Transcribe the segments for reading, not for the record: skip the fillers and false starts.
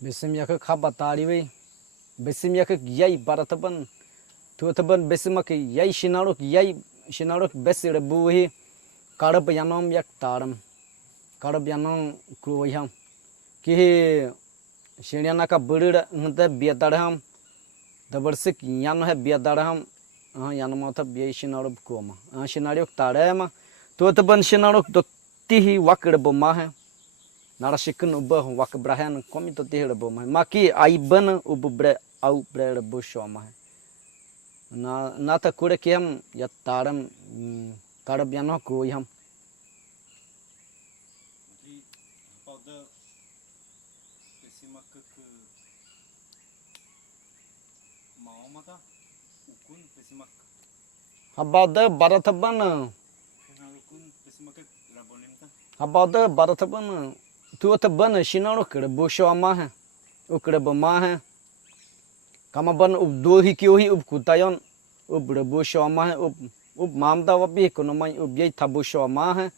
besim ya ke khabatari we besim ya ke yai barataban tu taban besim ke yai shinarok besir buhi karab yanom yak taram karab yanom kuwayam ki shiniana ka burir ngte biadarham dabarsik yan he biadarham yanom ta biai shinarok kuama shinarok tarema tu taban shinarok to tihi wakir boma he narashikun ubah wak brahan komi to tihi boma maki aiban ubre au bre bushoma na ta kure kiam ya taram karab yano kuwayam about the barataban tu taban shinarok bushoma he ukre boma he kamaban ub dohi kyohi ub kutayon ub rebushoma he ub mamda wabi konomai ub yai tabushoma he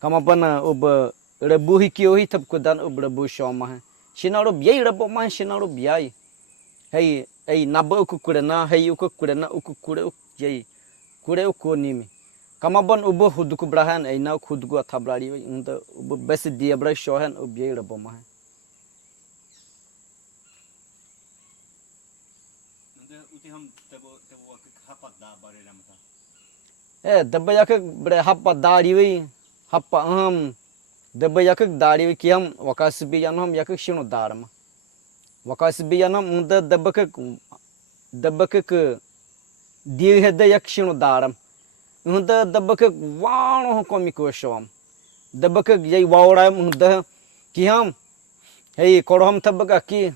kamaban ub rebuhi kyohi tab kudan ub rebushoma he shinarok yai reboma he shinarok yai hey naba ukukurena hey ukukurena ukukure yai kure ukonimi kamaban ub huduku brahan ei na huduku atabrari unda ub besi dia bra shohan ub yai reboma he dabayak bre hapa dari we hapa dabayak dari we kiam wakasbi yanham yak shino darma wakasbi yanam unda dabak di heda yak shino daram unda dabak wano komi ko shom dabak yai wawra unda kiam hey korham tabaka ki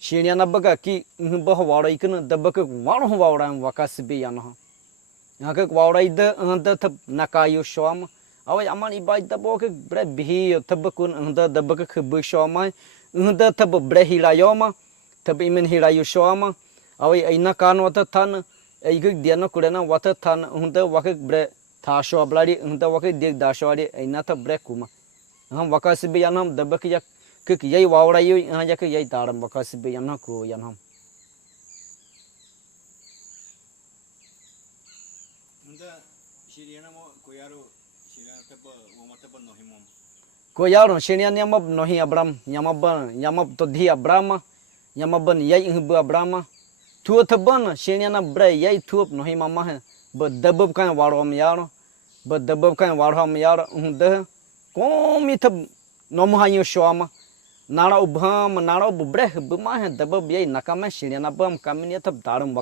shiniana baga ki bah wawra ikun dabak wano wawra wakasbi yanham Ngak wawrai de anda tab nakayu shom awai aman ibai dabo ke bre bihi tabakun anda dabak ke bu shoma anda tab bre hilayoma tab imen hilayu shoma awai aina kan wata tan aigik diana kurena wata tan anda wak bre tha sho blari anda wak dik da shori aina tab bre kuma ham wakasibi yanam dabak yak ke yai wawrai yak yai taram wakasibi yanam ko yanam Koyaro shinian yamab nohi abram yamab to di abrama yamaban yai hbu abrama tu taban shiniana bre yai tup nohi mama he but dabab kan warom yaro but dabab kan warom yaro unda komi tab nomhayo shoma nara ubham nara bre bma he dabab yai nakama shiniana bam kamin tab darum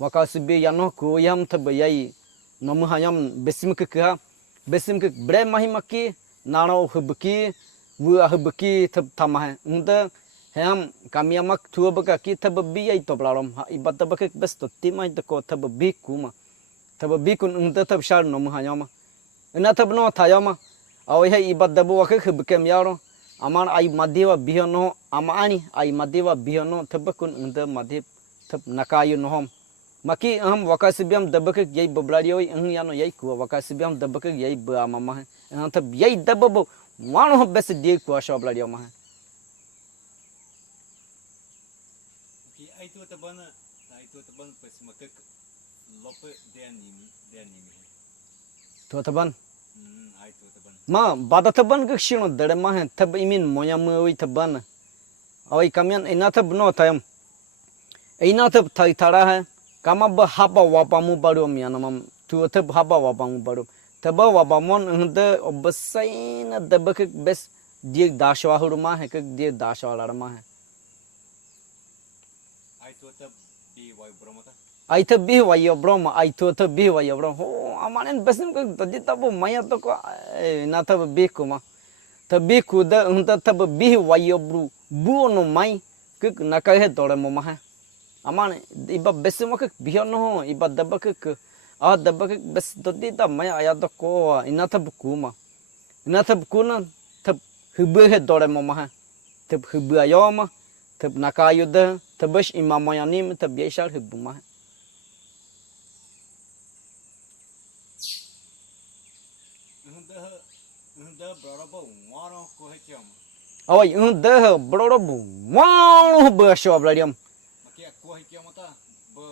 wakasbi yano koyam tab yai nomhayam besim ke bre mahimaki naro hubki wu hubki tab tamah unda ham kamiamak thua baka ki tab bi ai to blarom ibat tab ke bes to timai to ko tab bi kuma tab bi kun unda tab shar nomhayama ina tab no thayama aw he ibat dabu wa ke hubkem yaro aman ai madewa bihono amani ai madewa bihono tab kun unda madep tab nakayu nohom maki ham wakasibiam dabak yai bablarioi yano yai ku wakasibiam dabak yai ba mama tab yai dababo wano bes die ku sha blario ma ki ai tu taban pesmak lope denim to taban ai tu taban ma bada taban ke shino dare ma he tab imin moyam oi taban awai kamian ina tab no tayam ina tab thai thara hai kama ba haba wapamu baru mianamam tu tab haba wapamu baru taba wapamon unda obasaina dabak bes dia dashwa hurma he ke dia dashwa larma he ai tu tab bi wai bromata ai tab bi wai broma ai tu tab bi wai brom ho amanen besim ke tadi tabu maya to ko na tab bi kuma tab bi ku da unda tab bi wai bru bu no mai ke na ka he dore mo ma aman iba besim ke bihono iba dabak ke dabak bes tadi tab maya ayat ko ina tab kuna tab hube he dore mo ma tab hube ayoma tab nakayuda tabash imamoyanim tab yeshar hube ma unda berapa warung kau hekam. Awai unda berapa wow bersho beradiam. Maki kau hekam mata be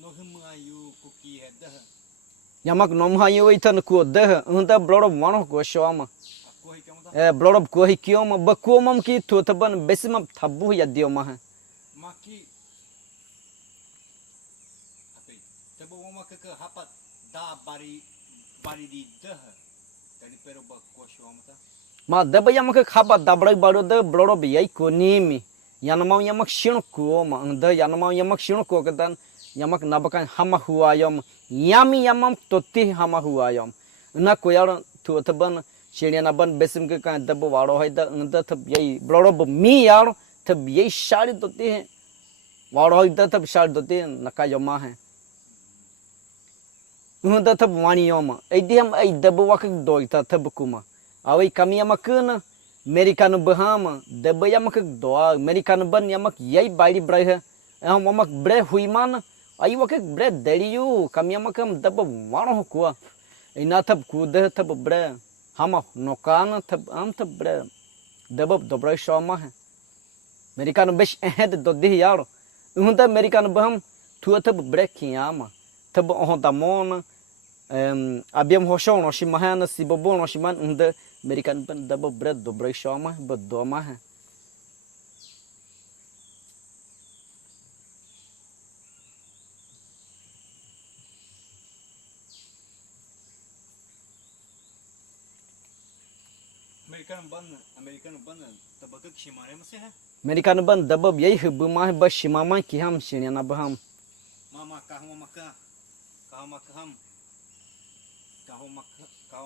no himayu kuki hedah. Yamak nom hayu itan ku dah unda berapa wow ku shoma. Kau hekam mata. Berapa ku hikiom bakuomam ki tu taban besimam tabu ya dioma. Maki apa? Tapi mama ke hapat da bari di dah. Tadi pero ba kau shoma mata. Ma daba yamak khaba dabrai baro da berapa yai ku nimi. Yanomam yamak shino ku ma unda yanomam yamak shino ku kedan yamak nabakan hama huayom. Yami yamam toti hama huayom. Na koyar tu taban shiriana ban besim ke kan daba waro haida unda tab yai berapa mi yar tab yai shari toti waro haida tab shari toti nakayoma hai. Unda tab wani yoma. Aidiam ai daba wakak doita tab kuma. Awai kami yamak na Americano bahama daba yamak doa Americano ban yamak yai bairi brai yamak bre huiman ai wakak bre deriu kami yamak daba wano kuwa ina tab kuda tab bre hama nokana tab tab bre daba dobra shoma hai Americano besh do de yaro unda Americano baham tu tab bre kiyama tab damona abiam hoshon no shimahana sibobo no shiman unda American ban daba bre dobra shoma bedoma hai American ban tabak shimare masih ha. American ban daba yai hubuma ba shimama kiham shiniana baham Mama kahum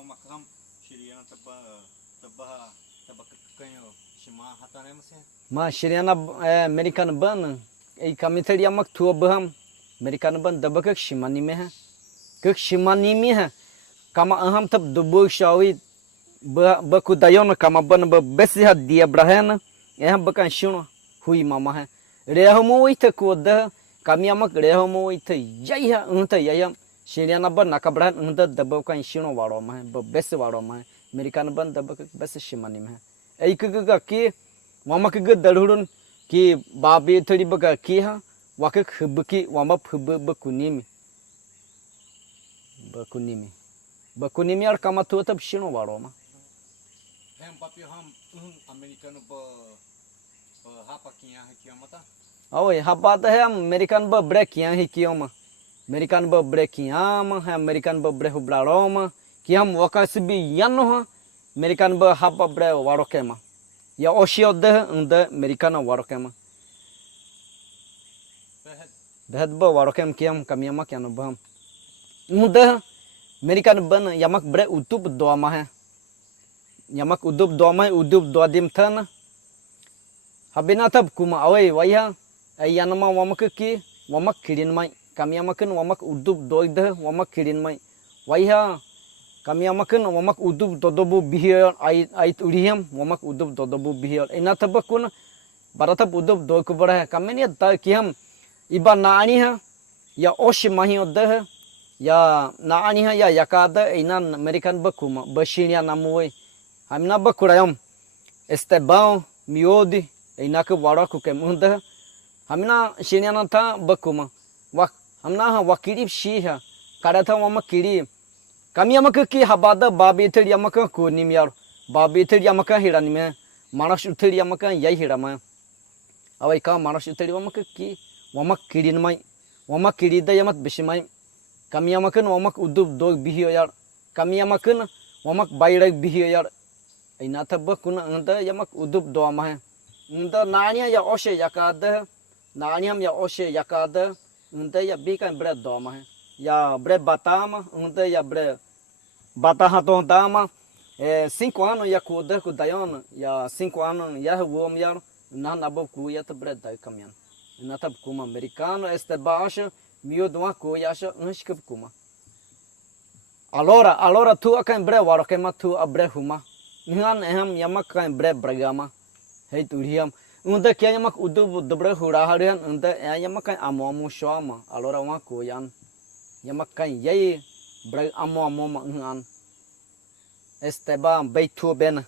makam shiriana tabak kanyo shima hatane masih. ma shiriana American ban ei kami thari yamak thua baham American ban daba kak shimani me hai kak shimani me hai kama aham tab dubu shawi ba kudayon kama ban ba besi dia brahena bakan shino hui mama hai rehomo ita kuda kami yamak rehomo ita yaya unta yaya shiriana ban nakabrahan unta daba kan shino waro ma ba besi waro ma American ban daba kak besi shimani me ei kaga ki mama kaga dalurun ki babi thari baga ki ha wakak hubki wama hub bakunimi ar kama tu tab shino waro ma Hem papi ham Americano ba hapa kiya mata. Awai hapa hai American ba bre kiya hi kiyoma American ba bre kiyama hai American ba bre hublaroma kiyam wakasibi yanno ha American ba hapa bre warokema ya oshio de unda Americano warokema behat ba warokem kiyam kamiyama kyano baham unda American ban yamak bre utub doama hai yamak udub doama udub doadim thana habina tab kuma awai waya ayanama wamak ki wamak kirin mai kami amakan wamak udub doida wamak kirin mai waya kami amakan wamak udub dodobu bihir ait uriham wamak udub dodobu bihir ina tabakun baratab udub do kubara kami ni ta kiham iba naani ha ya oshi mahi odda ya naani ha ya yakada ina American bakuma bashinya namuwe hamna bakurayam estebão miodi ina ke wara ku kemunda hamna shinyana ta bakuma wak hamna ha wakiri shiha karata wama kiri kami amaka ki habada babi thir yamaka ku nimyar babi thir yamaka hirani me manas uthir yamaka yai hirama awai ka manas uthir wamaka ki wamak kirin mai wamak kiri da yamat bishimai kami amakan wamak udub dog bihiyo yar kami amakan wamak bayrak bihiyo yar ina tabba kuna anda yamak udub do ama unda nania ya oshe yakada naniam ya oshe yakada unda ya bikan bre do ama ya bre batama unda ya bre bata haton dama 5 anos ya kuda kudayon ya 5 anos ya wom yar na nabo ku ya bre dai kamyan ina tab kuma americano este baixo mio do ku ya sha unskap kuma alora tu akan bre waro kema tu abre huma Ningan eham yamak kan bre bragama hei turiam unda kya yamak udu dobre hura harian unda yamak kan amomu shoma alora wa koyan yamak kan yai brag amo ningan esteba beitu ben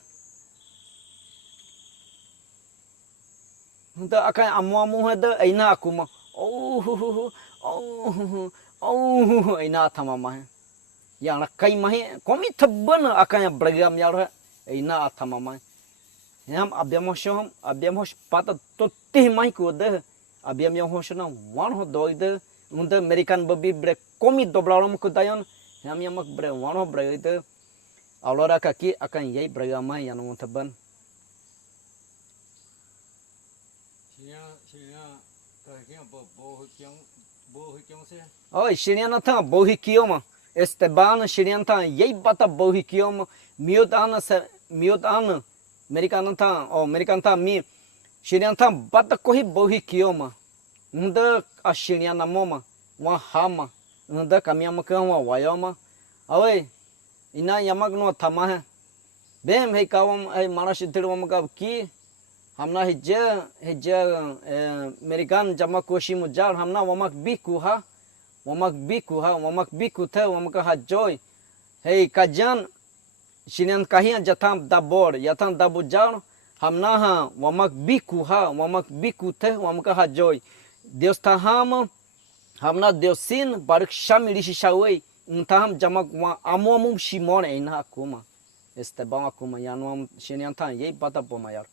Hunda akan amu hada aina aku mah aina thama mah yang rakai mah komi tebban akan yang beragam ya aina thama mah Yam abiamos pata totih mai ko de abiam yang hoshna wan ho doide unda american babi bre komi doblaram ko dayon yam yamak bre wan ho bre de alora kaki akan yai bragama yang taban oi shiriana ta bohi kioma esteban shiriana ta yai bata bohi kioma miudana American ta mi shirian ta bata kohi bohi kioma unda a shirian moma wa hama unda kamiama ka wa wayama awe ina yamak no thama bem he kawam ai marash dirwam ka ki hamna hija American jama koshi mujar hamna wamak bikuha wamak bikutha wamak hajoy hey kajan Shinian kahian jatam dabor, yatam dabujar, hamnaha, wamak biku teh, wamaka hajoy. Deus taham, hamna Deus sin, barik shamilishi shaway, untaham jamak wa amomum shimon eina akuma. Este bom akuma, yanuam shinian tan, yei bata pomayar.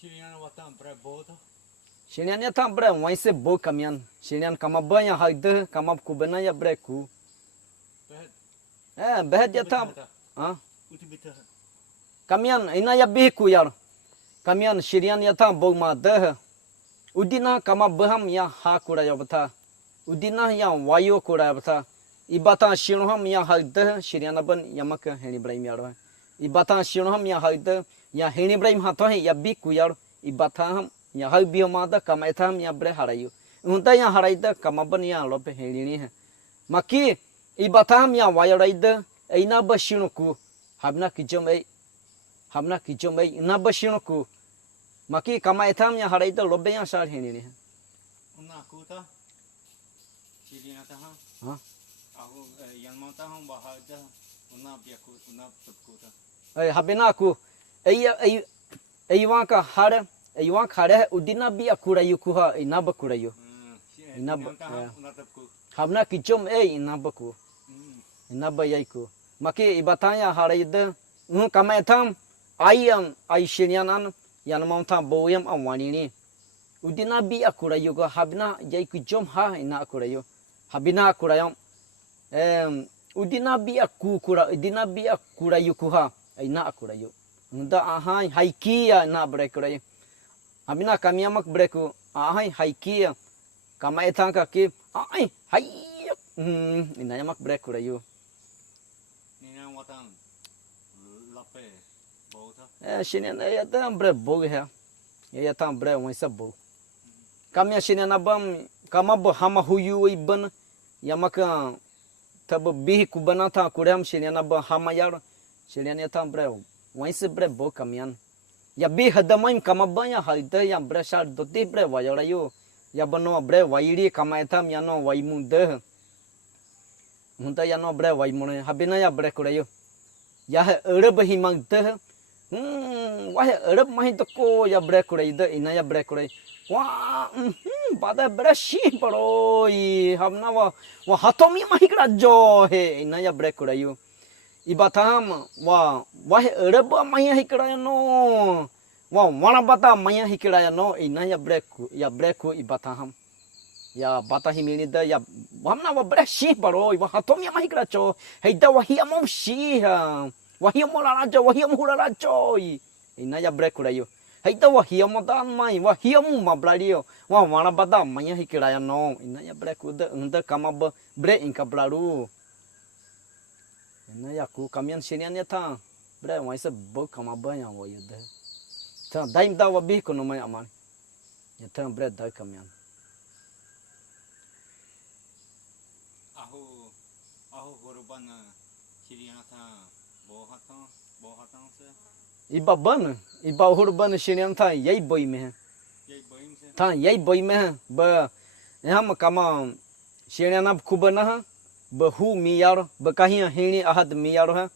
Shinian watam prabota. Shinian ya tam bre wai se bo kamian shinian kama banyak haide kama kubena ya breku behet ya tam kamian ina ya biku yar kamian shinian ya tam bo ma de udina kama baham ya ha kura ya bata udina ya wayo kura bata ibata shinoham ya haide shinian ban yamak heni ibrahim yar ibata shinoham ya haide ya heni ibrahim hato ya biku yar ibata ham ya hal biomada kama etham ya bre harayu unta ya haraida kama ban ya lope helini ha maki ibatam ya wayaraida eina bashinuku habna kijom ei na bashinuku maki kama etham ya haraida lobe ya sar helini ha unna kuta chirina ta ha aku yang mata hom bahada unna biaku unna tupkuta habena aku ei waka hara Iwan kare udina bi akurayu kuha inaba kurayu. Inaba. Habna kijom inaba ku. Inaba yaiku. Maki ibatanya harayde kama etam ayam aishinianan yan montam boyam awanini. Udina bi akurayu ko habna yaiku jom ha ina akurayu. Habina akurayam udina bi akurayu kuha ina akurayu. Unda ahai haikia na brekurayu. Habina kami amak breku ahai haikia kama etang kaki ai hai ina amak breku rayu Ninam watang lape bauta shinian ya tam bre bo ya ya tam bre wan sabo kami shinian abam kama bo hama huyu iban yamaka tab bihi kubana ta kuram shinian abam hama yar shinian ya tam bre wan se bre bo kamian ya bi hadamaim kama banya halida yang berasal doti bre wayarayu ya bano bre wairi kama etam ya no waimu de munta ya no bre waimu habina ya bre kurayu ya ereb himang de wah ereb mahi toko ya bre kurai de ina ya bre kurai wah pada bre shi paroi hamna wa hatomi mahi krajo he ina ya bre kurayu ibatam wah ereb mahi hikraya no wah mana bata mahi hikraya no ina ya breku ibatam ya bata himini da ya hamna wa breshi paroi wah hatomi mahi krajo heida wah hiamom shi ha wah hiamom larajo wah hiamom hurarajo ina ya breku rayo heida wah hiamom dan mai wah hiamom mablario wah mana bata mahi hikraya no ina ya breku da unda kama bre inka blaru ina ya ku kamian sinian ya ta bre wai se bo kama banyak wo yuda ta daim da wa bi kono mai aman ya ta bre da kamian ahu korban sinian ta bohatan se iba hurban sinian ta yai boy me ta yai boy me ba ham kama Shiriana kubana behu miyar bekahia hini ahad miyar ha.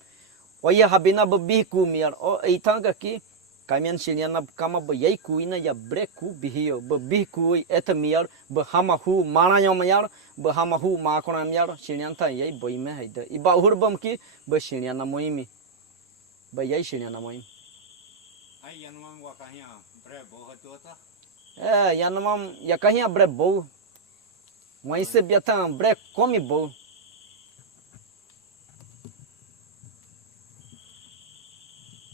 Oya habina bebiku miyar. O itanga ki kamian shiriana kama beyai kuina ya breku bihio bebiku eta miyar behamahu manayom miyar behamahu makona miyar shirianta yai boime haida. Iba hurbam ki be shiriana moimi. Beyai shiriana moim. Ai Yanomami wakahia bre boha tota. Yanomami yakahia bre bo. Mas se biatan bre come bo.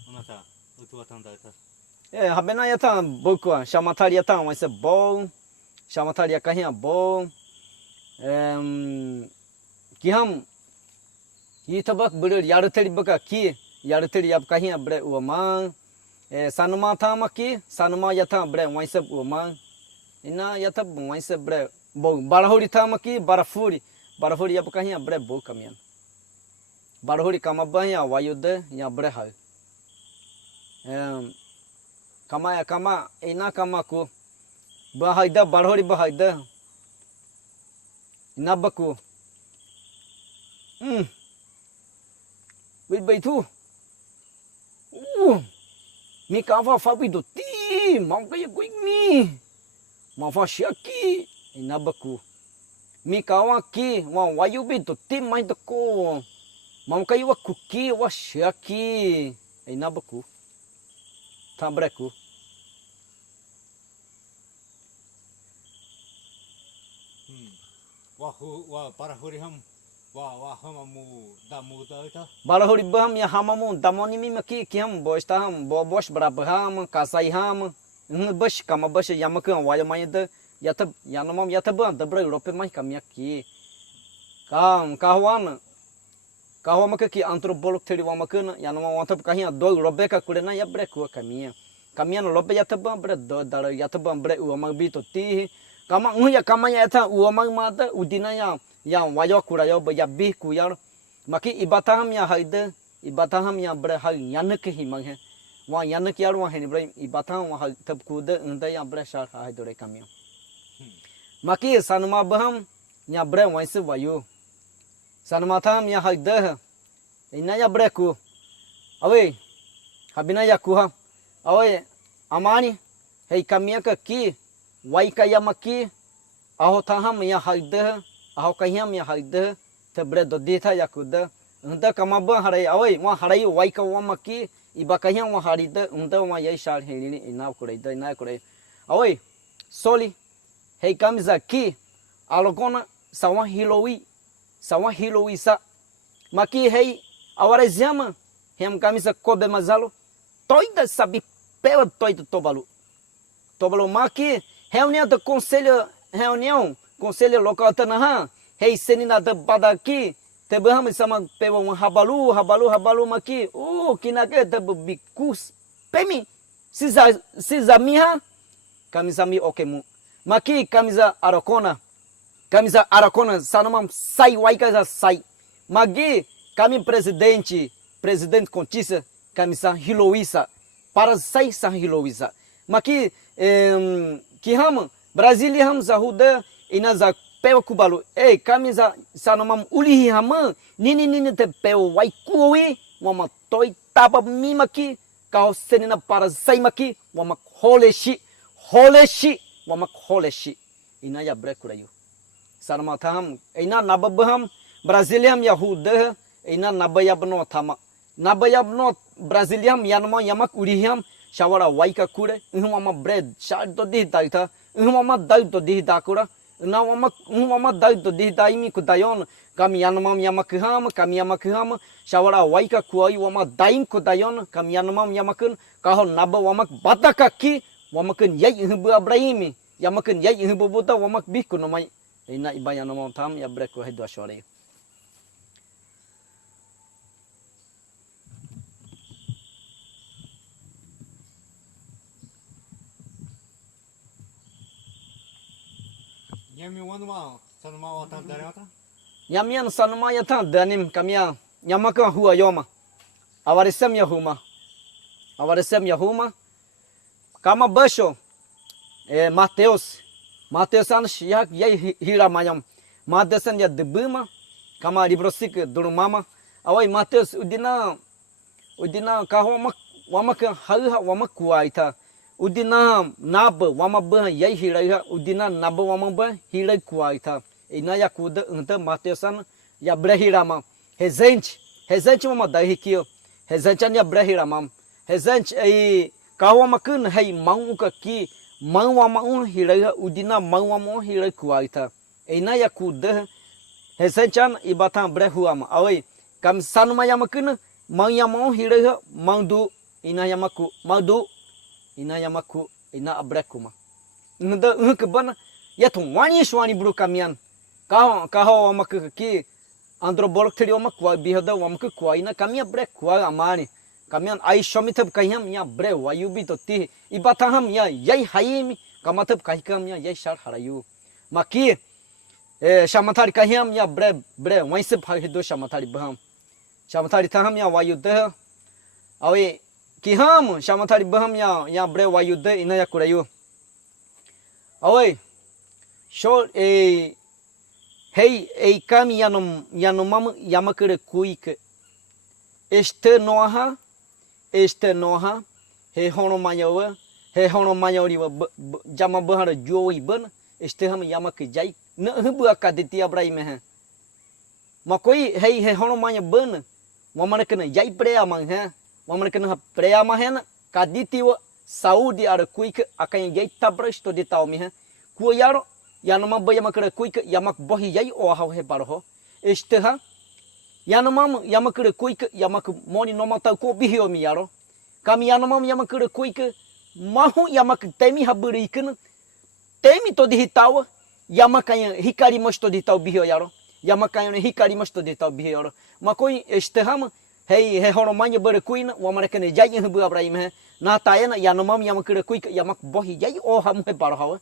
Onata utua tanda eta. Habena yatan boku shamatari yatan mas se bo. Shamatari yakahia bo. Kiham itabak berir yaruteri baka ki yaruteri yakahia bre uamang. Sanuma tama ki sanuma yatan bre mas se uamang. Ina yatab mas se bre bo barahuri tama ki barafuri yakahia bre bo kamian. Barahuri kama banha wayude ya bre hal. Kama ina kama ku bahaida barahuri bahaida ina baku baitu mi kava fabi do ti mau kaya goi mi mau fa shaki ina baku mi kawa ki wa wayubi do ti mai do ko mau kaya wa kuki wa shaki ina baku tambreku Wa parahuri ham wa hamamu damu ta. Barahuri baham ya hamamu damoni mi maki ki ham bosta ham bosh brabham kasai ham bash kama bash yamakan wa yamayda yatab yanomam yatabam dabra europe mai kamya ki kahwan maka ki antropolog theri wa makana yanomam watab kahia do robeka kurena ya breku kamia no lobe yatabam bre do dar yatabam bre uamag bito ti kama ya eta uamag mata udina ya wayo kurayo ba ya bi kuyar maki ibataham ya haide ibataham ya bre hal yanak himang he wa yanak yar wa hen bre ibataham wa tab kude unda ya bre shar haidore kamia maki sanuma baham ya bre waise wayo sanuma tham ya haide ina ya bre ku awe habina ya kuha awe amani hei kamia ka ki wai kaya maki aho taham ya haide aho kayam ya haide tebre do ditha yakuda unda kamaba harai awe wa harai wai ka wa maki iba kayam wa harida unda wa yai shar helini ina kureida ina kurei awe soli hei kamisa ki Arokona sawa hilowi sa maki hei awara zama hem kamisa kobe mazalo toida sabi pela toida tobalo maki conselho local tanaha hei senina da badaki te baham sama pewa habalu maki kinake da bikus pemi siza miha kamisa mi okemu maki kamisa Arokona sanamam sai waika sai magi kami presidente contisa kamisa hiloisa para sai sa hiloisa maki kiham Brasília zahuda ina za pewa kubalu kamisa sanamam ulihi hama nini te pewa waikuwi wama toi tapa mimaki kao senina para sai maki wama holeshi wama holeshi ina ya brekurayu sarmataham ina nababaham Brasiliam yahuda ina nabayabno thama nabayabno Brasiliam yanma yamak uriham shawara waika kure umama bread shad to di daita umama dai to di dakura na umama dai to di daimi kudayon kami yanmam yamakham shawara waika kuai wama daim kudayon kami yanmam yamakun kaho naba wamak batakaki wamakun yai hubu abrahimi yamakun yai hubu buta wamak bikunomai ina ibaya namam tham ya break ko hai dua shore Yami wanwa sanuma wata darata yamian sanuma yata danim kamia yamaka huwa yoma awarisem yahuma kama basho Mateus an yak yai hira mayam Matesan ya debuma kama ribrosik durumama awai Mateus udina kahwa wamak ha wamak kuaita udina nab wamab yai hiraiha udina nab wamab hirai kuaita ina ya kuda anta Mateusan ya brehirama rezente mama dahi kio rezente ya brehirama rezente ai kahwa makun hai mauka ki mau hiraiha udina mau hirai kuaita ina ya kuda rezente ibatan brehuama awai kam sanuma yamakun mau hiraiha mandu ina yamaku maudu ina yamaku ina abrekuma nda ukbana yatung wani swani bru kamian kaho wamak ki androborok thiri wamak kwa bihoda wamak kwa ina kamia brek kwa amani kamian ai shomitap kahyam ya bre wayubi to ti ibataham ya yai haimi kamatap kahikam ya yai shar harayu maki shamathari kahyam ya bre waisep hahido shamathari baham shamathari taham ya wayuda awe kiham shamathari baham ya bre wayuda ina ya kurayu awe shol hey kami yanomam yamakere kuik este noha he hono mayori jama bahara joi ban este ham yamak jai na hubu akaditi abrai me makoi he hono maya ban wamanakena jai preamang he wamanakena preama he na kaditi wa saudi ara kuik akan jai tabras to ditau me he kuayaro Yanomam yamakere kuik yamak bohi yai o hau he barho este ha Yanomam yamakere kuik yamak moni nomata ko bihio mi yaro kami yanomam yamakere kuik mahu yamak temi haburiken temi to dihitawa yamakanha hikari mosto ditau bihio yaro yamakanha hikari mosto ditau bihio yaro makoi este ham he horomanya bere kuina wamarekene jai hubu abraim he na tayana yanomam yamakere kuik yamak bohi yai o ham he barho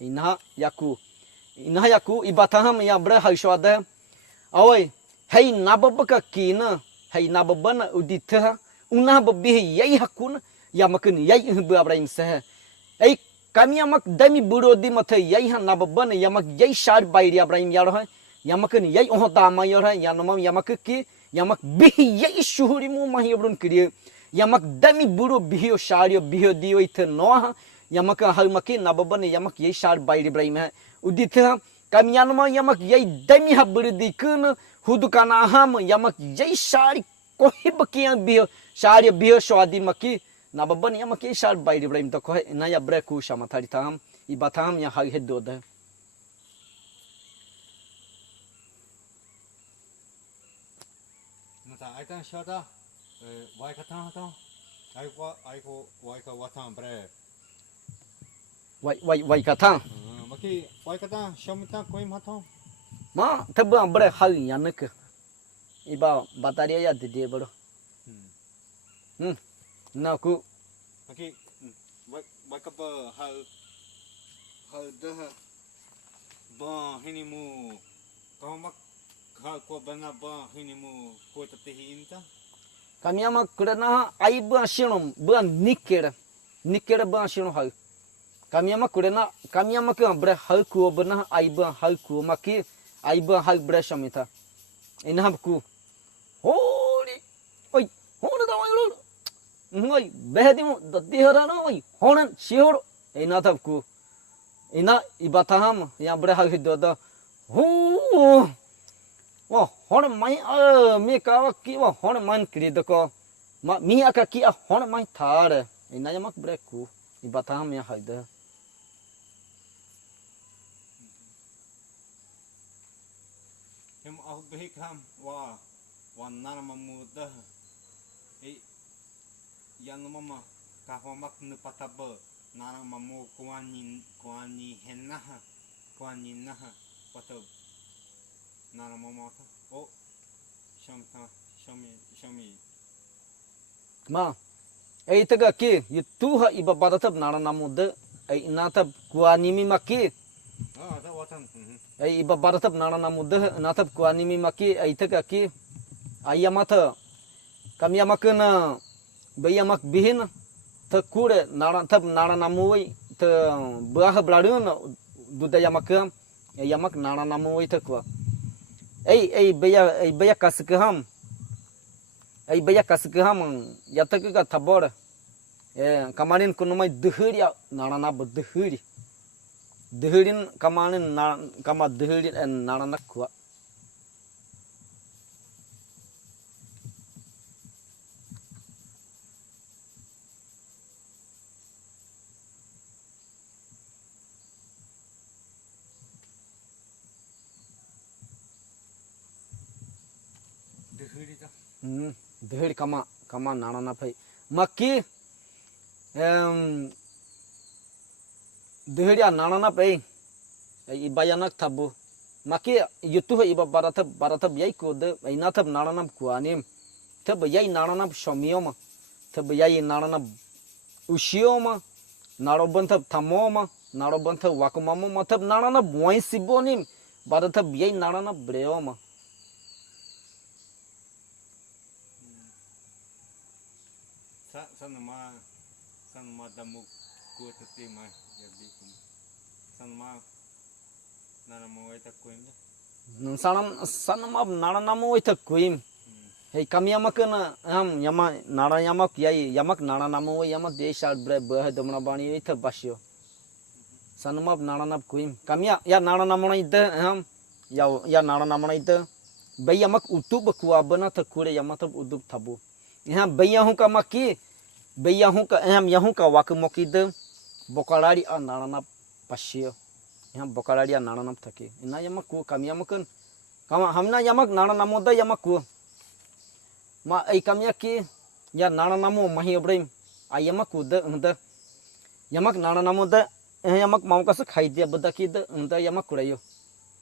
Ina yaku ibataham ya bre haishwada awai hey nababaka kina hey nababana uditha unababih yai hakuna yamakun yai hubu abraim seh ei kami yamak dami burodi mathe yai han nababana yamak yai shar bairi abraim yaro yamakun yai ohdama yaro yanomam yamak ki yamak bih yai shuhuri mu mahibrun kriye yamak dami buro bihio shario bihio dio ithe noha yamak halmaki nababane yamak yai shar bairi ibrahim hai uditha kami yanoma yamak yai dami habridi kun hudukana ham yamak yai shari kohibakian bio shari bio shwadi maki nababane yamak yai shar bairi ibrahim to kohe na ya breku shamathari tham ibatham ya hag hedoda nata aitan shada waikatan to aiko waika watan bre Wai kata maki waikatan shamita koim hato ma tebang bre hal yanek iba bataria ya de bro na ku maki waikapa hal dah ba hinimu kamak hal ko bana ba hinimu ko tatehinta kami ama kurana ai ba shinom ba nikera ba shinom hal kami ama ke bre hal ku bana ai ba hal ku maki ai ba hal bre shamita inhab ku holi oi hona da wai ngoi behdimu datti harana oi honan shihor ina tab ku ina ibataham ya bre hal hidoda hu wa hon mai me ka ki wa hon man kridako ma mi aka ki a hon mai thar ina yamak bre ku ibataham ya haida hem au behikam wa nana mamuda yanomama kahwamak ne pataba nana mamu kwani hennaha kwani naha patab nana mamata o shami ma ei taga ki yutuha iba badatab nana namuda ei natab kwani mi maki da watan ei iba badatab nana namuda natab kwani mi maki ei taga ki ayamata kami yamakna bayamak bihin takure nana tab nana namuai te bah bladun dudaya makam yamak nana namu itakwa ei beya kaskaham ei beya kaskaham yatak tabora kamarin kunumai dehuri nana na dehuri dehurin kamarin kama dehuri nana nakwa dehuri kama nana na pai maki dehuri nana na pai ibayanak tabu maki yutu iba baratab yai ko de inatab nana na kuanim tab yai nana na shomioma tab yai nana na usioma narobantab tamoma narobantab wakumama tab nana na boin sibonim baratab yai nana na breoma sanma damu ko tema ya bikum sanma nana mo ita kuim sanma nana namo ita kuim hei kami yamakana yama nara yamak yai yamak nana namo yamak de shal bre bah domna bani ita basyo sanma nana nab kuim kami ya nana namo ita ya nana namo ita bai yamak utub kuwa bana ta kure yamak udub tabu bai yahu kamaki bai yahu ka wak mokida bokalari a nana nab pasyo bokalari a nana nab thake ina yamak ku kami yamakan kama hamna yamak nana namo da yamak ku ma ai kami ki ya nana namo mahi ibrahim ai yamak ku da yamak nana namo da yamak mau kasak haidya badaki da yamak kurayo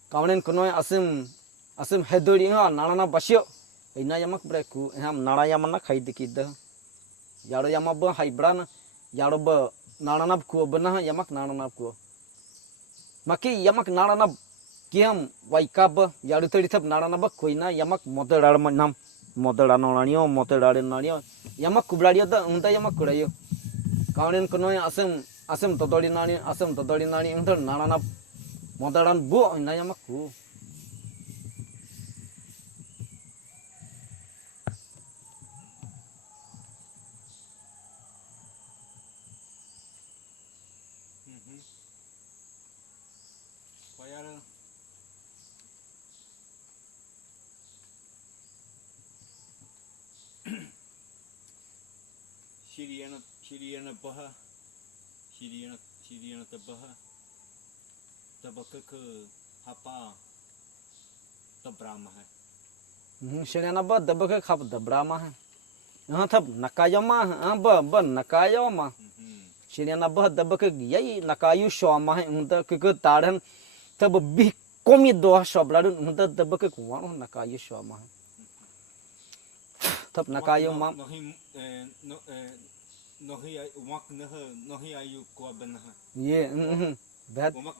kamen kuno asim hedori nana na basyo ina yamak breku nana yamana haidki da yaro yamak ba haibran yaro ba nana nab ku bana yamak nana nab ku maki yamak nana nab kiam waikab yaro tadi tab nana nab koina yamak modar nam modar anonio modar anonio yamak kubrario da yamak kurayo kamen kuno asem todori nani nana nab modaran bu ina yamak ku Siriana baha Siriana tabaha tabaka ke hapa tabrama hai Siriana ba tabaka khap tabrama hai thab nakayama ba nakayama Siriana ba tabaka yai nakayu shoma hai unda ke taran tab bi komi do shoblarun unda tabaka kuwa nakayu shoma hai thab nakayu ma nohi mak nohi ayu ko ben ye bad mak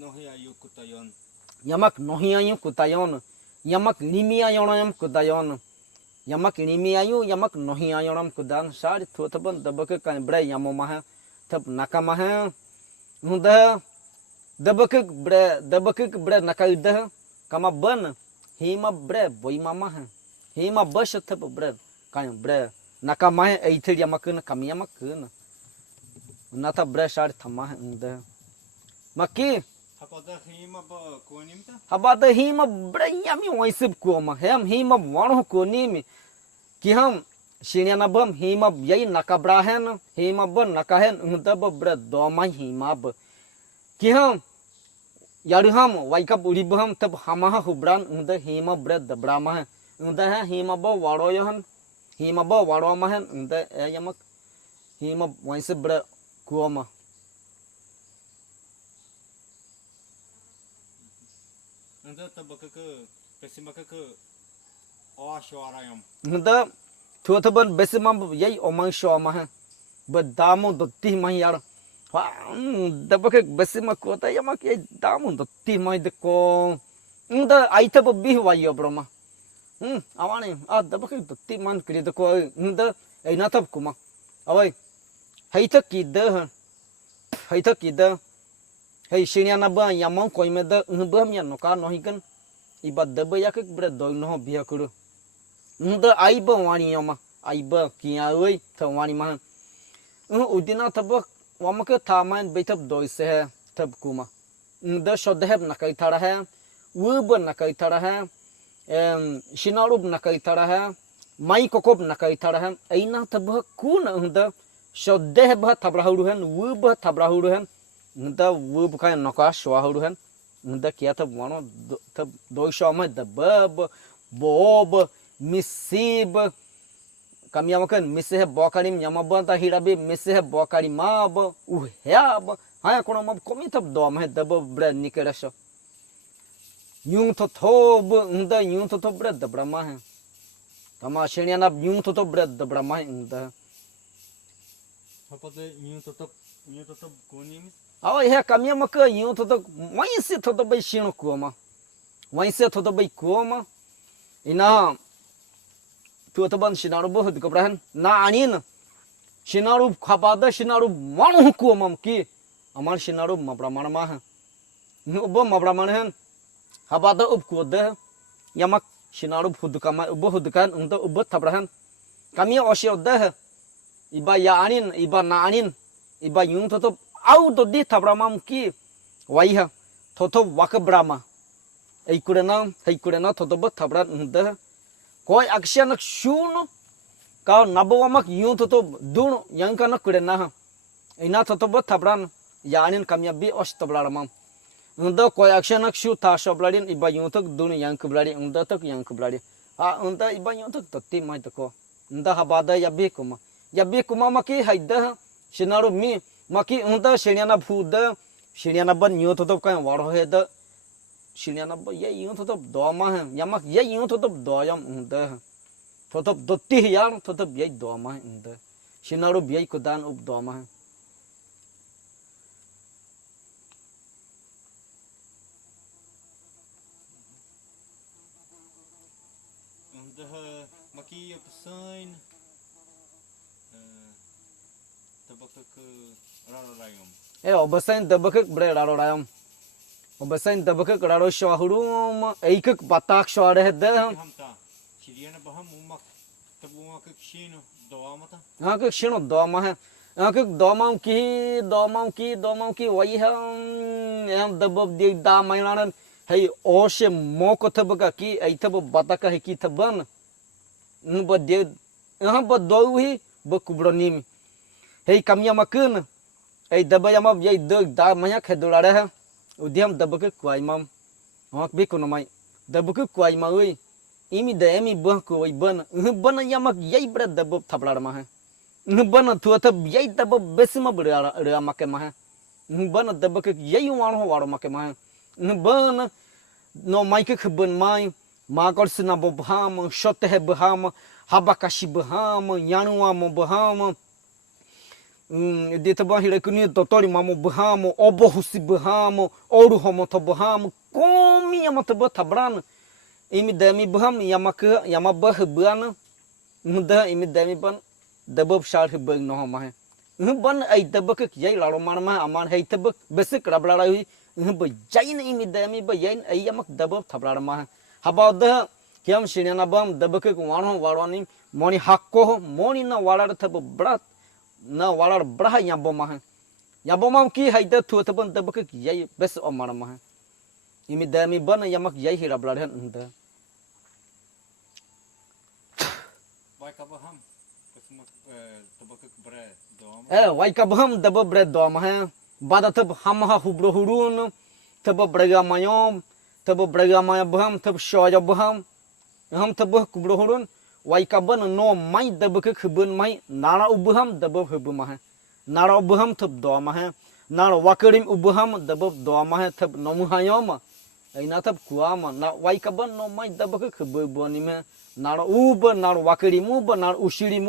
nohi ayu kutayon yamak nohi ayu kutayon yamak limi ayonam kudayon yamak limi ayu yamak nohi ayonam kudan sar thotaban dabak kan bre yamoma tab nakama ha hunda dabak bre nakayda kama ban hima bre boy mama hima bash tab bre kan bre nakama eithir yamakna kami yamakna nata bre sar thama hunda maki habada hima bre yami oisib koma hem hima wano konimi ki ham Siriana bam hima yai nakabrahen hima ban nakahen hunda bre doma hima ba ki ham yaru ham waikap uribham tab hama hubran hunda hima bre dabrama hunda hima ba waroyan hima ba waroma hen hunda yamak hima oisib bre koma anda tabaka ke pesimaka ke ashwarayam hunda thotaban besimam yai omang shoma badamu dotti mayar dabaka besima kota yamak yai damu dotti may de ko hunda aitab bih wayo broma awani dabaka dotti man kri de ko hunda aina tab kuma awai haita kida hei siniana ba yamang koi me da ba mian no ka no hikan iba da ba yak bre doi no bia kuru da ai ba wani yama ai ba kia oi tha wani ma udina tabak wama ke thaman beitab doi se tab kuma da shodheb na kai thara hai wu ba na kai thara hai shinarub na kai thara hai mai kokob na kai thara hai aina tabak ku na da shodheb ba thabra huru han wu ba thabra huru han da wu ba kai naka shwa huru han da kia tab wano tab doi shama da bab bob misib kami amakan miseh bokarim nyamaba ta hirabe miseh bokarim mab uhab haya kono mab komi tab do ma dab bre nikerasho yung to thob unda yung to bre da brahma hai kama sheniana yung to bre da brahma hai unda Apode yung to konim aw he kami amaka yung to mai se to bai shino koma mai se to bai koma ina tu taban sinaru bo hud kobrahan na anin sinaru khabada sinaru manu ko mam ki amar sinaru mabramana ma no bo mabramana han habada ub ko de yamak sinaru hud kama bo hud kan unta ub tabrahan kami osyo de iba ya anin iba na anin iba yung to au to di tabramam ki waiha to wak brama ei kurena to bo tabran unta koi akshanak shun ka nabawamak yung to dun yang kana kurena ina to bo tabran yanin kamya bi os tablaramam unda koi akshanak shu ta shabladin iba yung to dun yang kubladi unda tak yang kubladi unda iba yung to ti mai to ko unda habada yabi kuma maki haida shinaru mi maki unda sheniana bhuda sheniana ban yung to kan waro heda shiniana ba ye yung to do ma hai yamak ye yung to do yam unda to dotti yar to ye do ma unda shinaru ye kudan ub do ma unda maki apsain tabak raro rayom obasain dabak bre raro rayam obasain dabak raro shahurum eikak batak share heda hamta chiriana baham umak tabumak kshino doamata ke shino do ma hai ke do mam ki wai ham em dabab de da mainan hey oshe moko tabaka ki ai tab bataka he ki taban ba de ba do hi ba kubronim hey kamya makun ei dabayama ye da maya khedulare ha udiam dabak kwai mam hok bi kunamai dabuk kwai ma oi imi da emi bah ko oi ban yamak ye bra dabab thablar ma ha ban tu ta ye dabab besma bra ra make ma ha ban dabak ye wan ho waro make ma ha ban no mai ke khban mai ma kor sna bo bham shot he bham habakashi bham yanwa mo bham dita bahira kuni dotori mamo bhamo obohusi bhamo oru homo to bhamo komi yamata ba tabran imi dami bham yamabah ban muda imi dami ban dabab shar bag no ma ban ai dabak yai laro marma aman hai tabak besik rablara hui ba jain imi dami ba yain ai yamak dabab tabrar ma habada kyam shinana bam dabak wano warani moni hakko moni na walar tab brat na walar braha yaboma ki haida tu taban dabak yai bes omar ma imi dami ban yamak yai hira bladhan unda bai kabaham kasmak tabak bre doam wai kabaham dabab bre dom ha bada tab hamha hubro hurun tab braga mayom tab braga mayabham tab shoya baham ham tab kubro hurun wai kaban no mai dabak khbun mai nara ubham dabab hubma nara ubham tab do ma nara wakarim ubham dabab do ma tab nomu hayom aina tab kuama na wai kaban no mai dabak khbu boni me nara wakarim nara ushirim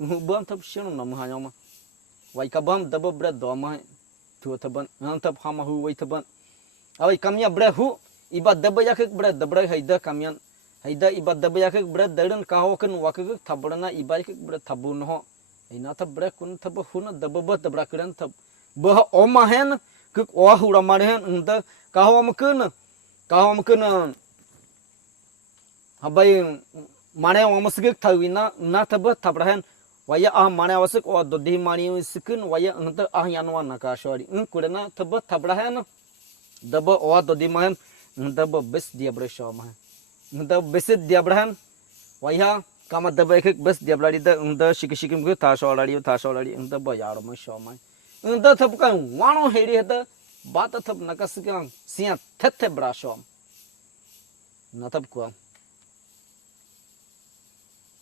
ubham tab shino nomu hayom wai kabam dabab bre do ma tu taban han tab hama hu wai taban ai kamya bre hu iba dabaya ke bre dabra haida kamyan haida iba dabaya ke bre daran kaho kan wakak thabrana iba ke bre thabun ho ina tab bre kun tab hun dababa dabra kran tab bah oma hen cứ ó hù làm mà đấy người ta cao mà cứ nè bây mana yang masuk tahu na tabat tabrahan waya mana wasik dodi mani sikun waya untuk yanwan nakashari kurena tabat tabrahan daba dodi mahan daba bes dia bersyama daba bes dia brahan waya kama daba ek bes dia beradi unda shikim ke tasholari daba yar masyama unda tab kan wano heri hada bata tab nakasikan siya tete brasham na tab kuam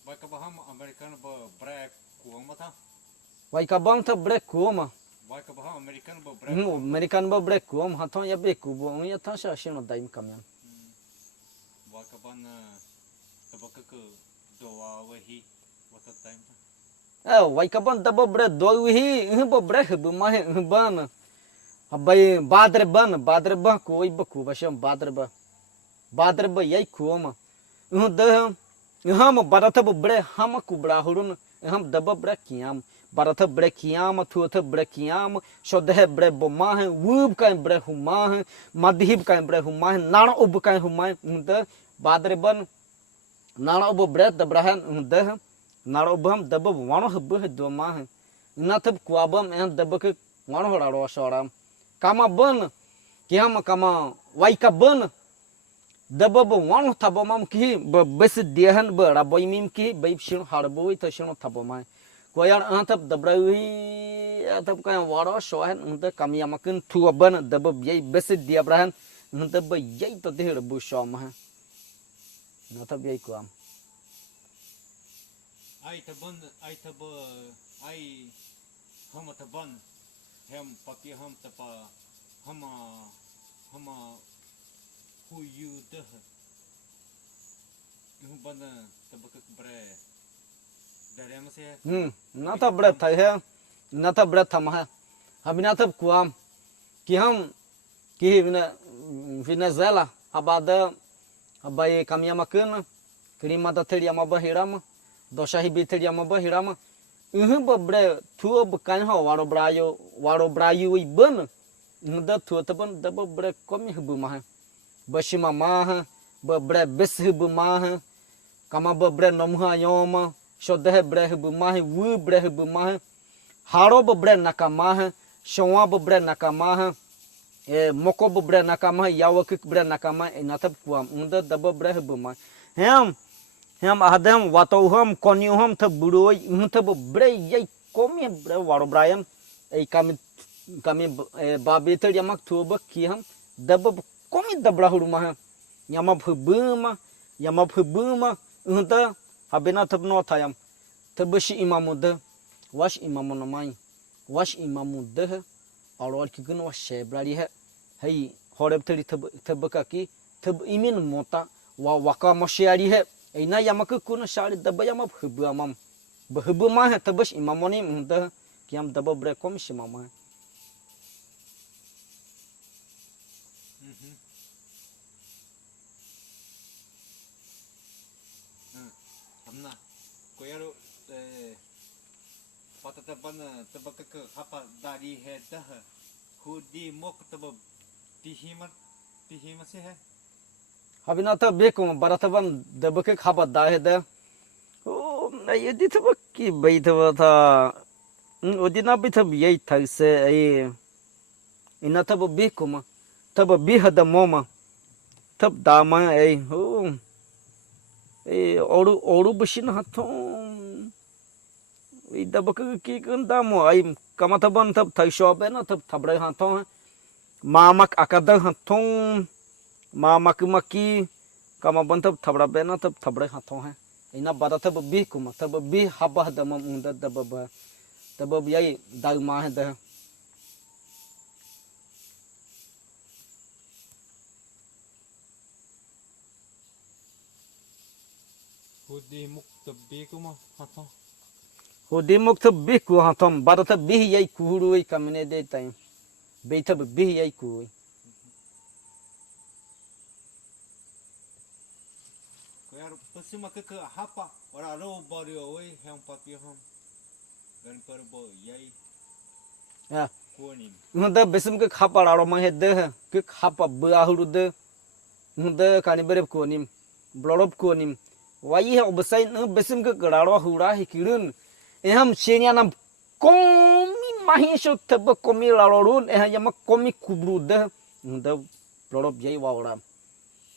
Vai kabaham americano ba brek kuang mata. Vai kabang ta brek kuama. Vai kabaham americano ba brek. Americano ba brek kuam haton ya brek kubo ya ta sha shino daim kamyan. Vai kaban tabaka ke doa wahi wata time. Vai kaban daba brek doa wahi ba brek bu ma he ban. Abai badre ban koi ba ku ba sham badre ba yai kuama. Da हम बारथ ब्रे हम कुबड़ा हुरुन हम दब ब्रे कियाम बारथ ब्रे कियाम थुथ ब्रे कियाम शोधे ब्रे बोमा है वूब का ब्रे हुमा है मदहिब का ब्रे हुमा है नाण उब का हुमा है उनते बादरे बन नाण उब ब्रे दब्रा है उनते नाण उब हम दब वाणो हब है दोमा है ना तब कुआबम एन दब के वाणो हड़ारो शोराम कामा बन कियाम कामा वाई का बन daba bo wano tabo mam ki ba bes diahan ba raboy mim ki ba shino harboy ta shino tabo mai ko yar antap dabrawi atap ka waro shohan unta kamya makin tu ban daba yai bes dia brahan unta ba yai to de bu shom ha na tab yai ko am ai taban ai ham taban hem papi ham tapa hama who you the bana tabak bre dari masih na ta bre thai hai na ta bre tham hai habina tab kuam ki Venezuela abada abai kamya makan klima da teria ma bahirama dosha hibi teria ma bahirama ba bre tu bukan ha waro brayo iban nda tu taban daba bre komi hibu ma bashima maha bre bes hibu maha kama bre nomha yoma shodhe bre hibu maha wu bre hibu maha haro bre nakamaha shawa bre nakamaha moko bre nakamaha yawak bre nakama inatab kuam unda daba bre hibu maha hem adam watoham konyuham tab buroi tab bre yai komi bre waro brayan ei kami babeter yamak tuba kiham daba komi dabra huruma yama phubuma unta habena tabno thayam tabashi imamuda wash imamunamai wash imamuda alor kigun wash shebrari hai hey horeb tari tabaka ki tab imin mota wa waka moshiari hai ina yamak kun shari daba yama phubamam bahubuma hai tabash imamoni unta kiam daba bre komi shimama Koyaro patatapan tabak ke apa dari hedah hudi mok tabab tihima se hai habina ta bekum barataban dabake khaba daheda o yedi tabak ki baitaba tha odina bitab yei thagse ai ina tab bekum tab bihada moma tab dama ai ho oru beshin haton dabak ki kan damo ai kamataban tab thai shobe na tab thabrai haton mamak akadal haton mamak maki kamaban tab thabra be na tab thabrai haton hai ina bada tab bi kuma tab bi habah damam unda dababa tab yai dagma hai da hudi muk tabbi kuma haton hudi muk tabbi ku haton bada tab bi yai kuhurui kamne de tai be tab bi yai ku koyar pasima ke hapa ora ro bario oi hem papi ham gan perbo yai ya kuonim. Ngada besim ke khapa raro mah deh ke khapa beahuru deh ngada kani berep kuonim blorop kuonim wai he obsai besim ke raro hura hikirun eham shenya nam komi mahi sho tebe komi rarorun yama komi kubru deh ngada blorop jai wawra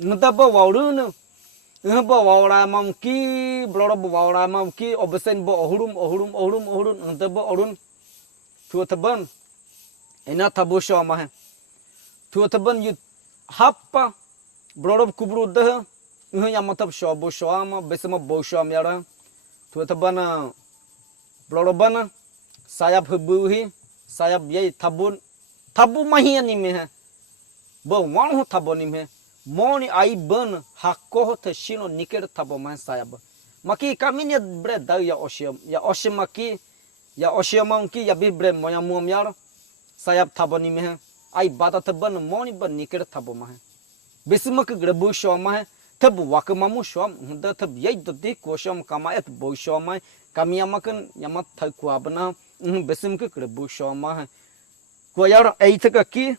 ngada ba wawrun ba wawra mam ki blorop wawra mam ki obsai bo ohurum ngada ba orun tu taban ena tabu sho mah tu taban yu hapa blorop kubru deh yama tab sho bo sho ama besema bo sho amyara tu taban blorobana sayap hebuhi sayap yai tabu mahi ani me bo wan ho tabu ni me moni ai ban hakko te shino niker tabu mah sayap maki kami ni bre da ya oshim maki ya oshim ki ya bi bre moya muam yar sayap tabu ni me ai bata taban moni ban niker tabu mah besima ke grebu sho mah tab wakamamu shom da tab yai doti ko shom kamaet bo shom kami amakan yamat thai kwa bana besim ke grebu shom ko yar eithaka ki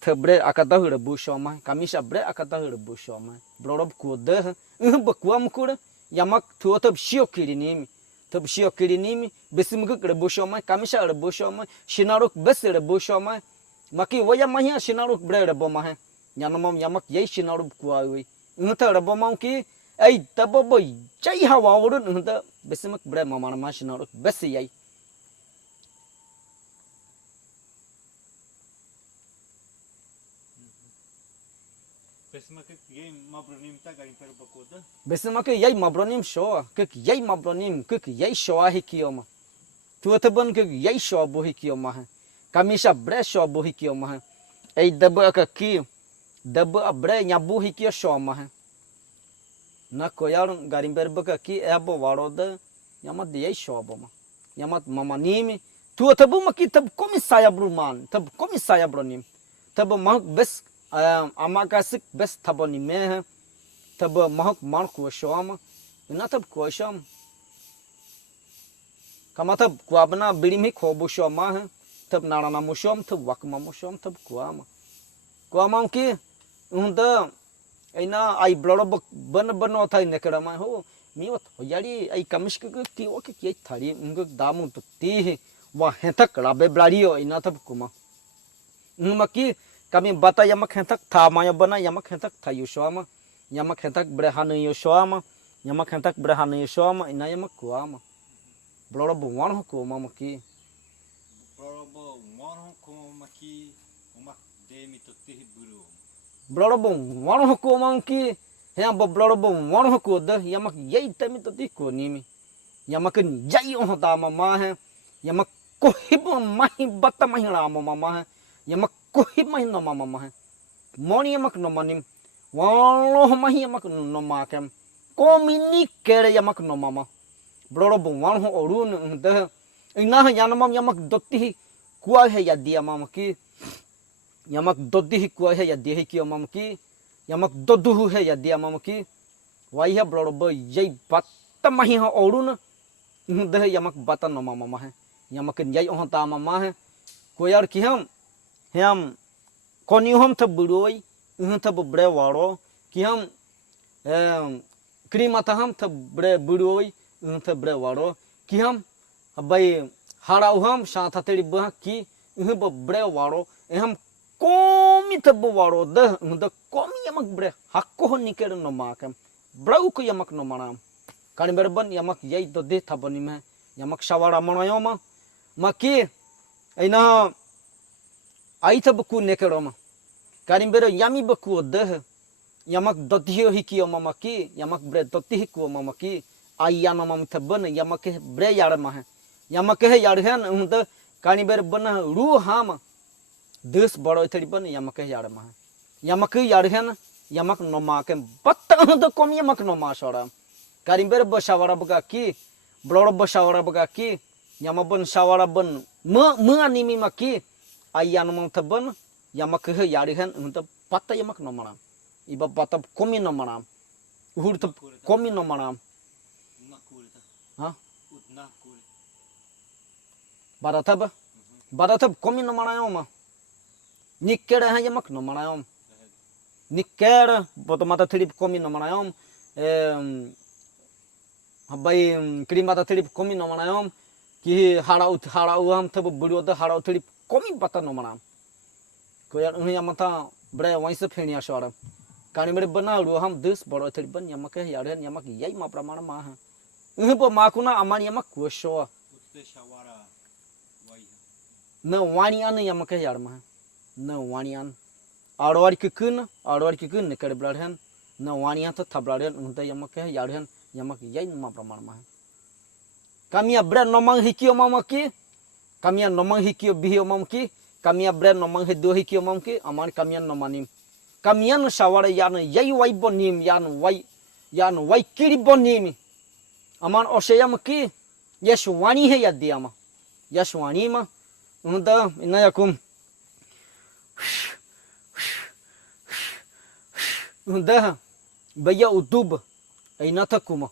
thabre akata grebu shom kami sabre akata grebu shom blorob ko de bakwam kur yamak thu tab shio kirinimi besim ke grebu shom kami sa grebu shom shinaruk bes grebu shom maki waya mahya shinaruk bre rebo mah Yanomam yamak yai shinarup kuawi ngata rabamam ki ai taboboy jai hawa urun ngata besimak bre mamana ma shinarup besi yai Besma ke yai mabronim ta garim per bakoda. besimak yai mabronim shoa ke yai mabronim ke yai shoa hikioma tu taban ke yai shoa bo hikioma kamisa bre shoa bo hikioma ai daba ka ki daba abre nyabu hikio shoma na koyar garim berbaka ki abo waroda yamat yai shoba ma yamat mamanimi tu tabu maki tab komi saya bruman tab komi saya bronim tab mahuk bes amakasik bes taboni me tab mahuk mar ko shoma ina tab ko shom kama tab ko abna birimi khobu shoma tab narana mushom tab wakma mushom tab ko ama ki unda aina ai blorob ban thai nekrama ho miwat hoyari ai kamisk ki o ki thari ung damu to ti wa hetak rabe blario ina tab kuma maki kami bata yamak hetak tha maya bana yamak hetak thayu shoma yamak hetak brehanu yoshoma yamak hetak brehanu yoshoma ina yamak kuama blorob wan ho kuma maki Blorobo mon ko maki umak demi to ti buru. Blorobo wan ho kuma ki ya bo blorobo wan ho ko da yamak yai tami to ti ko nimi yamak jai ho ta mama hai yamak ko hib mahi bata mahi rama mama hai yamak ko hib mahi no mama hai moni yamak no manim walo mahi yamak no makem ko mini kere yamak no mama blorobo wan ho orun da ina yanomam yamak doti kuah hai ya dia mama ki yamak dodi kuah hai ya dia ki mama ki yamak dodu hai ya dia mama ki wai ha blorobo yai batta mahi ho orun da yamak bata no mama hai yamak yai on ta mama hai ko yar ki ham koni hom th buroi th bre waro ki ham krima ta ham th bre buroi th bre waro ki ham bai harau ham sa thateri bah ki ba bre waro ham komi th waro da komi yamak bre hakko niker no makam brau ko yamak no manam kani berban yamak yai do de thabani me yamak shawara monoyoma maki aina ai thab ku nekeroma kani ber yami baku de yamak dothiyo hikio mama ki yamak bre dothi ku mama ki ai yanomam thaban yamak bre yar ma yamak he yar hen unda kani ber ban ru ham des baro thari ban yamak yar ma yamak yar hen yamak no ma ke batta unda kom yamak no ma sora kani ber basawara baga ki blor basawara baga ki yamaban sawara ban mu animi maki ai yanomam thaban yamak he yar hen unda patta yamak no ma iba patta komi no ma uhur th komi no ma ha Barataba bada tab komi no manayom nikkere ha yamak no manayom nikkere boto mata trip komi no manayom habai krim mata trip komi no manayom ki harau ham tab budio da harau trip komi bata no manam koyar yamata bre waisa phenia shora kani mere bana ru ham dus boro trip ban yamak yaren yamak yai ma pramana ma bo makuna aman yamak kusho na wanian yamak yarma na wanian arwar kikun ne kare bladhan na wanian ta thabladhan unta yamak yaren yamak yai ma pramana ma kamia bre nomang hikio mamaki kamia nomang hikio bihio mamki kamia bre nomang hedo hikio mamki aman kamia nomanim kamian shawara yan yai wai bonim yan wai kiri bonim aman osheyamki yashwani he yadiama yashwani ma unta inayakum unta baya utub ainata kuma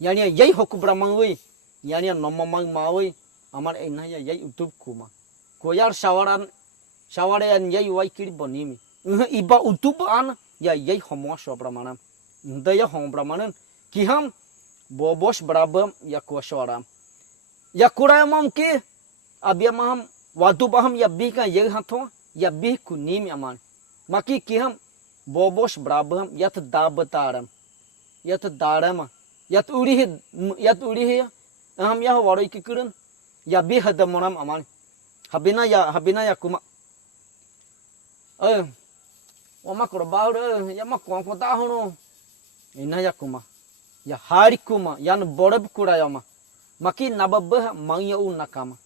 yani yai hoku bramangui yani nomamang maui aman inaya yai utub kuma koyar shawaran yai wai kiri bonimi iba utub an yai homo sho brahmanam daya hom brahmanan kiham bobos brabam ya koshwaram ya kuramam ke abiamam wadu baham ya bika yai hatho ya bi kunimi aman maki kiham bobos brabam yat dabataram yat darama yat urihi aham ya waroi kikuran ya bi hadamonam aman habina ya kuma Oma korbaur ya makon kota hono ina ya kuma ya hari kuma yan borab kurayama maki nababah mangya nakama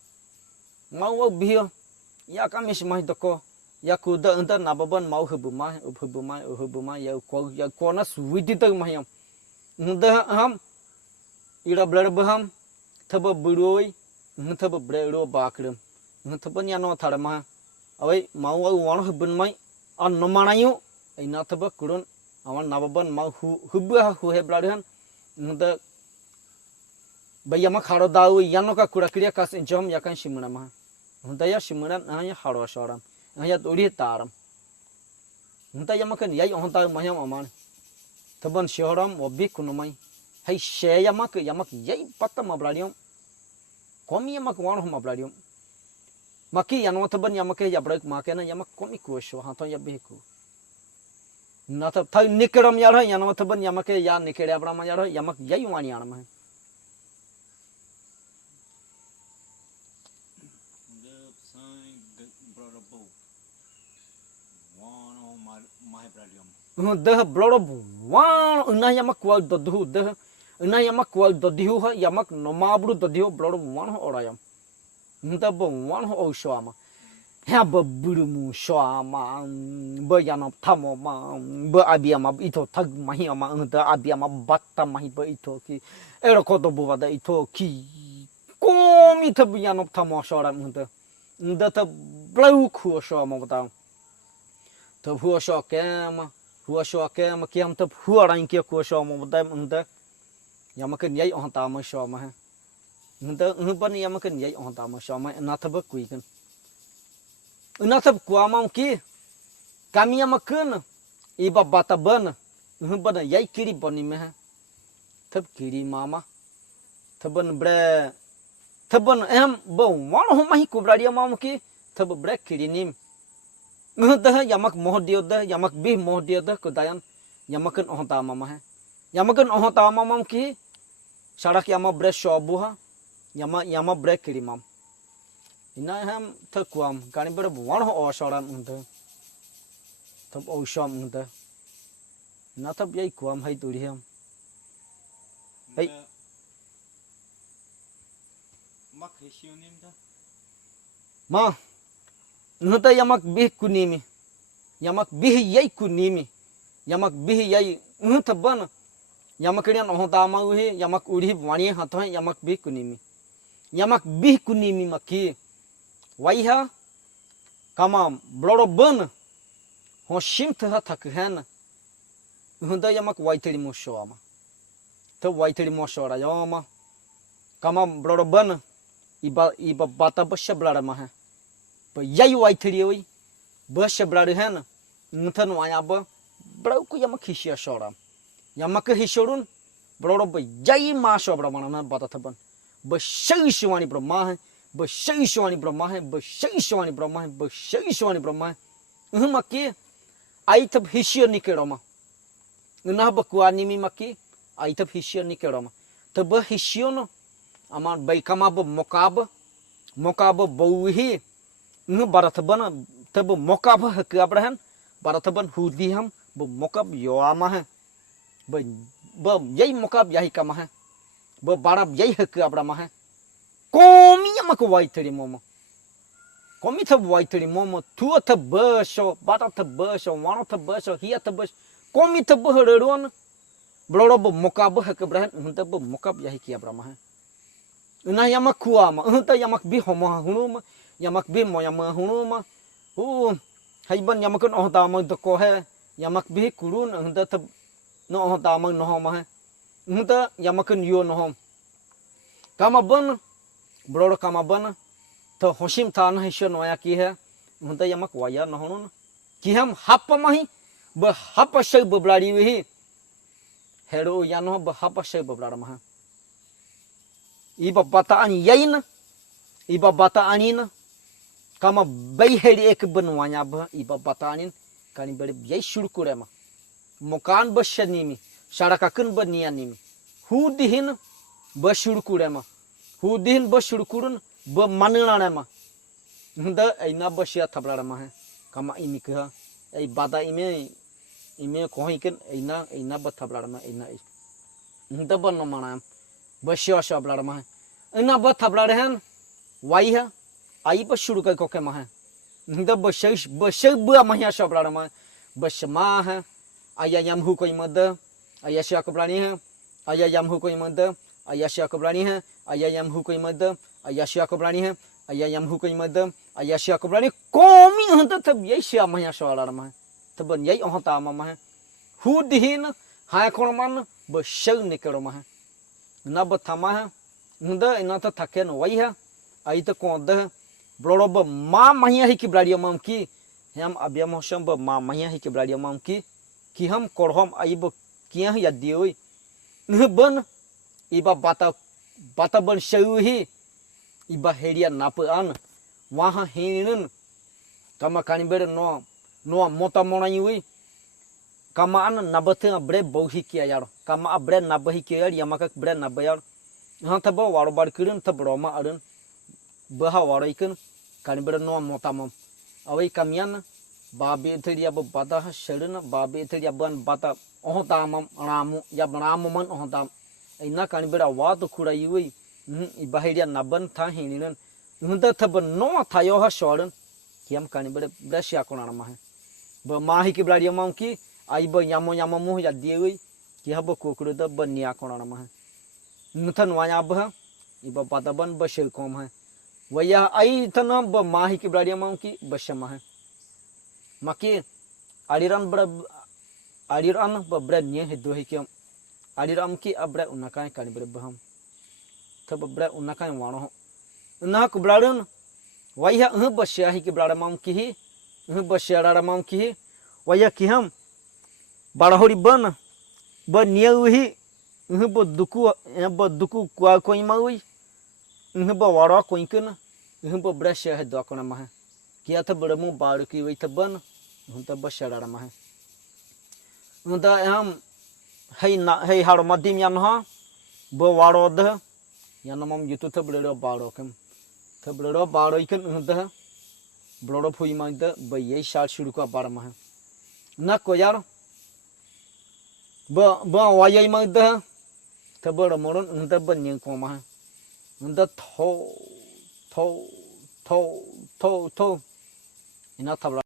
mau biyo ya kami semai doko ya kuda enta nababan mau hubuma ya kona suwidi tak maham unda ham ira blar baham thaba buroi thaba brero bakram thaba nyano tharma awai mau wan hubun mai an nomanayu ina thaba kurun awan nababan mau hubba hu he blarhan unda bayama kharo dawu yanoka kurakriya kas injom yakan shimuna ma unda ya shimunan aya haro shoram aya duri taram unda yamakan yai onta maham aman taban shoram obi kunumai hai she yamak yai patta mablarium komi yamak wan hum mablarium maki yanwa taban yamak ya break makena yamak komi kusho haton ya beku nata thai nikram yara yanwa taban yamak ya nikere brahma yara yamak yai wani yanama dah blorob wan una yamak wal dodu dah una yamak wal dodihu ha yamak nomabru dodihu blorob wan orayam nta bo wan ho shama ha baburumu shama ba yanam thamo ma ba abiama ito thag mahi ama nta abiama batta mahi ba ito ki erokodo buvada ito ki komi tab yanam thamo shoram nta ta blau khu shama bata tab hu shokema kiam tab hu rain ki khu shama bata nta yamakan yai on ta ma shama ha nta ban yamakan yai on ta ma shama na tab kuikan na tab kuamam ki kami yamakan iba bata bana bana yai kiri bani me ha tab kiri mama taban bre taban bo wan ho mahi kubraria mam ki tab bre kiri nim dah yamak mohdio dah yamak bih mohdio dah kudayan yamakan on ta mama ha yamakan on ta mamam ki sarak yama bre shobu ha yama bre kiri mam ina ham takwam kani bre wan ho osharam unta tab osham unta na tab yai kwam hai turi ham hai mak hesionim da ma nuta yamak bih kunimi yamak bih yai kunimi yamak bih yai nuta bana yamak rian on ta ma uhi yamak uri wani hatho yamak bih kunimi maki waiha kama bloro bana ho shim tha thak hana hunda yamak waiteri mo shoma th wai thri mo shora yoma kama broro ban iba bata ba shablara ma ha ba yai wai thri oi ba shablara ha na nthan waya ba brau ku yama khishia shora yama ka hishorun broro ba yai ma shobra mana bata thaban ba shai shwani brahma hai ba shai shwani brahma hai ba shai shwani brahma hai ba shai shwani brahma hai maki ai thab hishia nikeroma na ba kuani mi maki ai thab hishia nikeroma tab hishio no amar bai kama ba mokab bauhi barat bana tab mokab hak abrahan barat ban hudi ham ba mokab yoama hai ba yai mokab yahi kama hai ba barab yai hak abrama hai komi yamak wai thri momo komi thab wai thri momo tu thab basho bata thab basho wana thab basho hiya thab basho komi thab hreron broro ba mokab hak abrahan hunta ba mokab yahi ki abrama hai na yamak kuama hunta yamak bi homo hunuma yamak bi mo yama hunuma haiban yamak no ta ma to ko hai yamak bi kurun hunta thab no ta ma no ma hai hunta yamak yo no kama ban broro kama ban to hoshim tan hisho noya ki hai hunta yamak waya no hono ki ham hapa mahi ba hapa shai bablari wi hero yano ba hapa shai bablar ma iba bata ani yaina iba bata anina kama bai heri ek banwanya ba iba bata anin kani bari yai shuru kurema mokan ba shanimi sharakakun ba niyanimi hudihin ba shuru kurema hudihin ba shuru kurun ba manana ma hunda aina ba shia thabla ma hai kama ini ka ai bada ime kohai kan aina ba thabla ma aina hunda ba no mana ba shia shabla ma hai aina ba thabla han wai ha ai ba shuru ka ko ke ma hai hunda ba shai ba ma ya shabla ma ba shma ha aya yam hu koi mada aya shia kablani ha aya yam hu koi mada aya shia kablani ha aya yam hu koi mada aya shia kablani ha aya yam hu koi mada aya shia kablani komi hunta tab yai shia ma ya shawala ma taban yai ohta ma hu dihin ha korman ba shau nikero ma na ba thama ha hunda ina ta thaken wai ha ai ta konda broro ba ma mahia hi ki bradio mam ki हम अबिया मौसम ब मा महिया ही के ब्लाडिया माम की हम कोरहम आई ब किया ही याद दियो न बन इबा बाता बन शउ ही इबा हेडिया नाप आन वहां हेनन कमा कानी बेर नो मोता मोना युई कमा अन नबथे ब्रे बहुही किया यार कमा ब्रे नबही किया यार यमका ब्रे नब यार हां तब वारो बार किरन तब रोमा अरन बहा वारो इकन कानी बेर नो मोता मम awai kamian babe thria ba bata sherna babe thria ban bata ohta mam ramu ya ramu man ohta ina kan bera wa to khura yui I bahiria naban tha hininan nda thab no thayo ha shoran kiam kan bera brasya konana ma ba mahi ki bladia mam ki ai ba yamo mu ya diui ki hab kokru da banya konana ma nuthan waya ba iba bata ban ba shel kom hai वया आई तना ब माही की ब्राडिया मां की बशमा है मके आडिरान ब ब्रेड ने हे दो हे के आडिराम की अब्रे उनका कानी ब्रे बहम तब ब्रे उनका वाणो ना को ब्राडन वया बशया ही की ब्राडा मां की ही बशयाड़ा मां की ही वया की हम बाड़होरी बन ब नियु ही ब दुकु क्वा कोई माउई ब वाड़ा कोई कन ब ब्रश है दोकना मह किया था बड़मु बाड़ की वही तबन हुंता बशड़ा मह हुंता हम है हाड़ मध्यम यान हा ब वाड़ो द यान मम युतु था बड़ो बाड़ो कम था बड़ो बाड़ो इकन हुंता बड़ो फुई मां द ब ये शाल शुरू का बाड़ मह न को यार ब वायै मां द था बड़ो मोरन हुंता बन्य को मह unda tho ina tabla